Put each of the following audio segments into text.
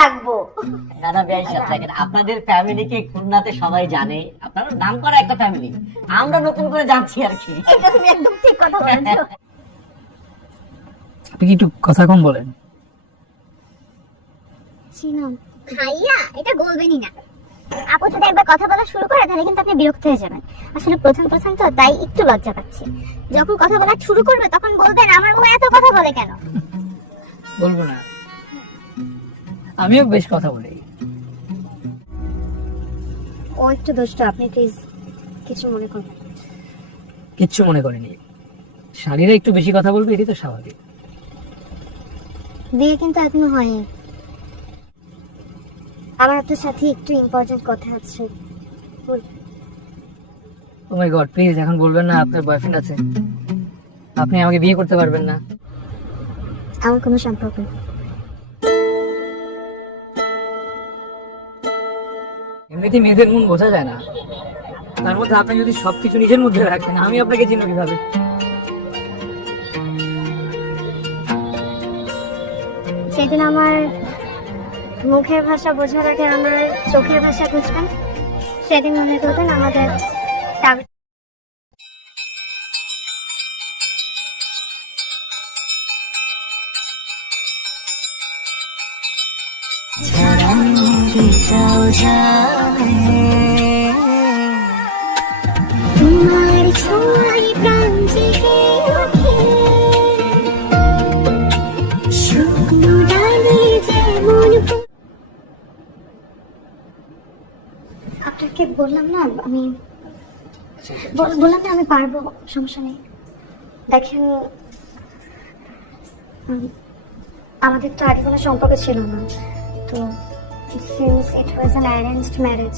রাখবো। দাদা ভাই দেখেন, আপনাদের ফ্যামিলিকে খুলনাতে সবাই জানে, আপনারা নাম করা একটা ফ্যামিলি, আমরা নতুন করে জানছি আর কি। এটা তুমি একদম ঠিক কথা বলেছো। আপনি কি একটু কথা কম বলেন? চিনাম ভাইয়া, এটা বলবেনই না। আপু যদি একবার কথা বলা শুরু করে তাহলে কিন্তু আপনি বিরক্ত হয়ে যাবেন। আসলে প্রথম প্রথম তো তাই একটু লজ্জা পাচ্ছি। যখন কথা বলা শুরু করবে তখন বলবেন আমার বউ এত কথা বলে কেন। বলবো না, আমিও বেশ কথা বলি। ও একটু দুষ্ট, আপনি প্লিজ কিছু মনে করবেন। কিচ্ছু মনে করিনি, শালীরা একটু বেশি কথা বলবে, এটাই তো স্বাভাবিক। বিয়ে কিন্তু এখনো হয়নি। আমার আপনার সাথে একটু ইম্পর্টেন্ট কথা আছে। ও মাই গড, প্লিজ এখন বলবেন না আপনার বয়ফ্রেন্ড আছে। আপনি আমাকে বিয়ে করতে পারবেন না। আমার কোনো সম্পর্ক নেই। এমনিতে মেয়েদের মন বোঝা যায় না, তার মধ্যে আপনি যদি সবকিছু নিজের মধ্যে রাখেন, আমি আপনাকে চিনব কিভাবে? সেদিন আমার মুখের ভাষা বোঝার আগে আমার চোখের ভাষা বুঝতাম, সেদিন মনে করতেন আমাদের তোমার ছোঁয়ায় প্রাণ জেগে ওঠে, শুকনো ডালে যেমন। আপনাকে বললাম না আমি বললাম না আমি পারবো, সমস্যা নেই। দেখেন আমাদের তো আগে কোনো সম্পর্ক ছিল না, তো since it was an arranged marriage,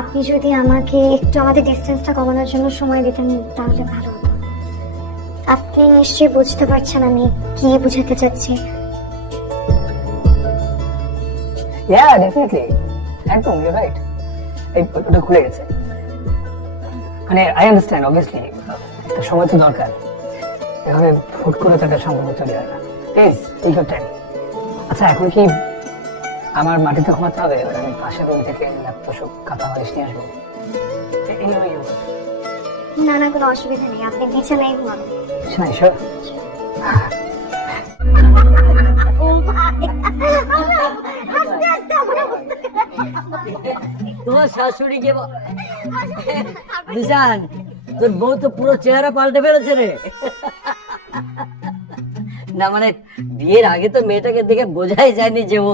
আপনি যদি আমাকে একটু আমাদের ডিস্টেন্সটা কমানোর জন্য সময় দিতেন তাহলে ভালো হতো। আপনি নিশ্চয়ই বুঝতে পারছেন আমি কি বোঝাতে চাচ্ছি। ইয়া ডেফিনেটলি, একদম ইউ রাইট। এই ওটা খুলে গেছে, মানে আই আন্ডারস্ট্যান্ড, অবভিয়াসলি একটা সময় তো দরকার, এভাবে ফুট করে তো একটা সম্পর্ক তৈরি হয় না। Please take your time. আচ্ছা, এখন কি আমার মাটিতে ঘুমাতে হবে? আমি পাশের রুম থেকে তোষক কাঁথা বালিশ নিয়ে আসবো। Anyway, you want. না না, কোনো অসুবিধা নেই, আপনি বিছানায় ঘুমাবেন। বিছানায়, sure? তোমার শাশুড়িকে বিশান, তোর বউ তো পুরো চেহারা পাল্টে ফেলেছে রে। না মানে বিয়ের আগে তো মেয়েটাকে দেখে বোঝাই যায়নি যে ও